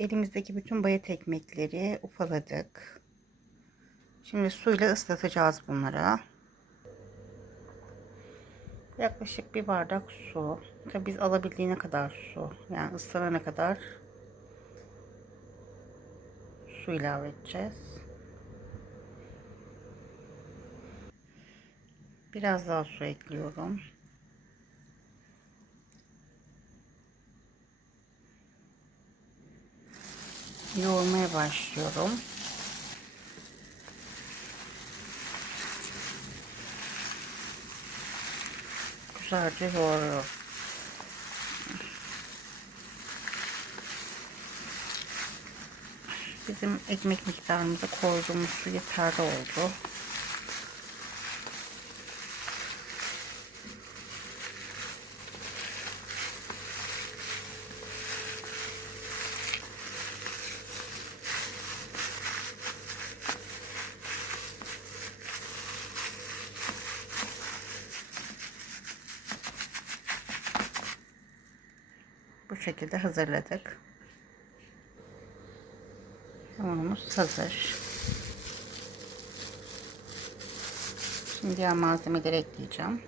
elimizdeki bütün bayat ekmekleri ufaladık. Şimdi suyla ıslatacağız bunları. Yaklaşık bir bardak su. Tabii biz alabildiğine kadar su. Yani ıslanana kadar su ilave edeceğiz. Biraz daha su ekliyorum. Yoğurmaya başlıyorum. Güzelce yoğuruyorum. Bizim ekmek miktarımıza koyduğumuz su yeterli oldu. Şekilde hazırladık. Hamurumuz hazır. Şimdi diğer malzemeleri ekleyeceğim.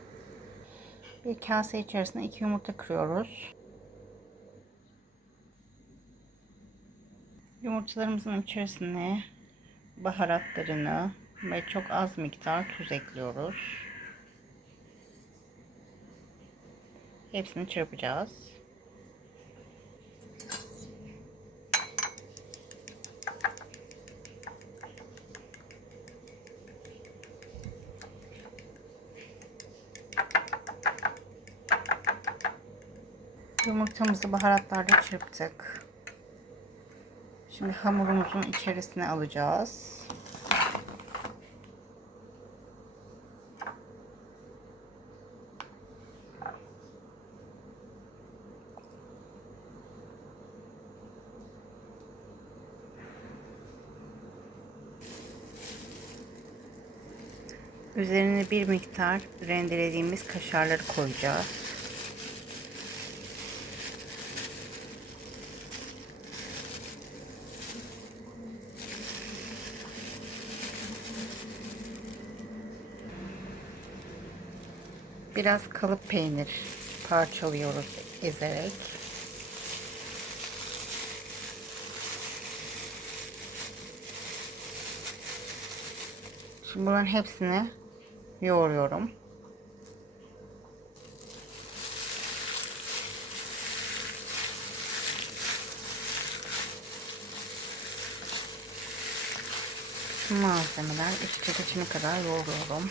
Bir kase içerisine iki yumurta kırıyoruz. Yumurtalarımızın içerisine baharatlarını ve çok az miktar tuz ekliyoruz. Hepsini çırpacağız. Yumurtamızı baharatlarla çırptık. Şimdi hamurumuzun içerisine alacağız. Üzerine bir miktar rendelediğimiz kaşarları koyacağız. Biraz kalıp peynir parçalıyoruz ezerek. Şimdi bunların hepsini yoğuruyorum. Malzemeler içine içine kadar yoğuruyorum.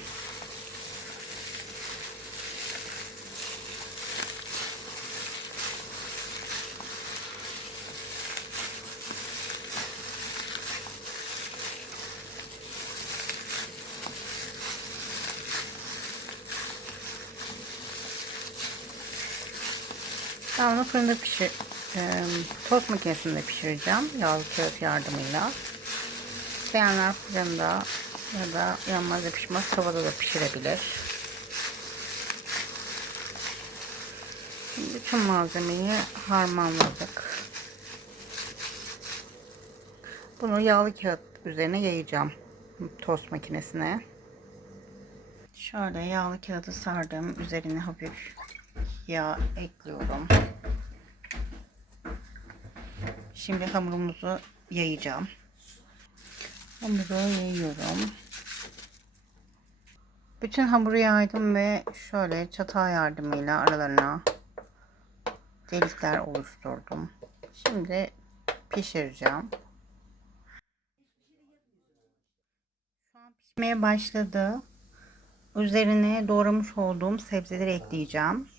Ben onu fırında pişir, e, tost makinesinde pişireceğim. Yağlı kağıt yardımıyla. İsteyenler fırında ya da yanmaz yapışmaz tavada da pişirebilir. Şimdi bütün malzemeyi harmanladık. Bunu yağlı kağıt üzerine yayacağım. Tost makinesine. Şöyle yağlı kağıdı sardım. Üzerine hafif yağ ekliyorum. Şimdi hamurumuzu yayacağım. Hamuru yayıyorum. Bütün hamuru yaydım ve şöyle çatal yardımıyla aralarına delikler oluşturdum. Şimdi pişireceğim. Şu an pişmeye başladı. Üzerine doğramış olduğum sebzeleri ekleyeceğim.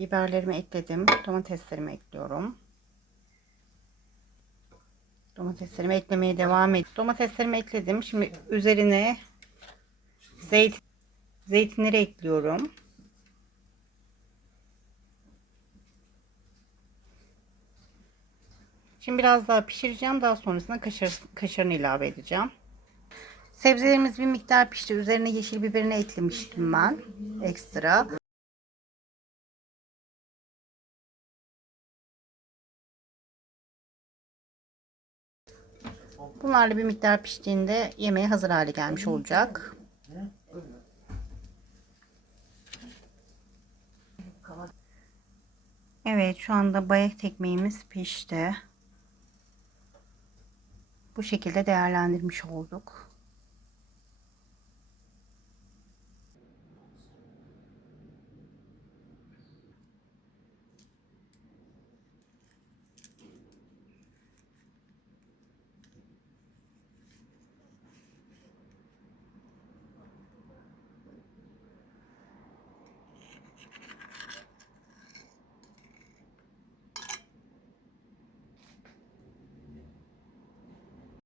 Biberlerimi ekledim. Domateslerimi ekliyorum. Domateslerimi eklemeye devam et. Domateslerimi ekledim. Şimdi üzerine zeyt Zeytinleri ekliyorum. Şimdi biraz daha pişireceğim. Daha sonrasında kaşar, kaşarını ilave edeceğim. Sebzelerimiz bir miktar pişti. Üzerine yeşil biberini eklemiştim ben. Ekstra. Bunlarla bir miktar piştiğinde yemeğe hazır hale gelmiş olacak. Evet şu anda bayat ekmeğimiz pişti. Bu şekilde değerlendirmiş olduk.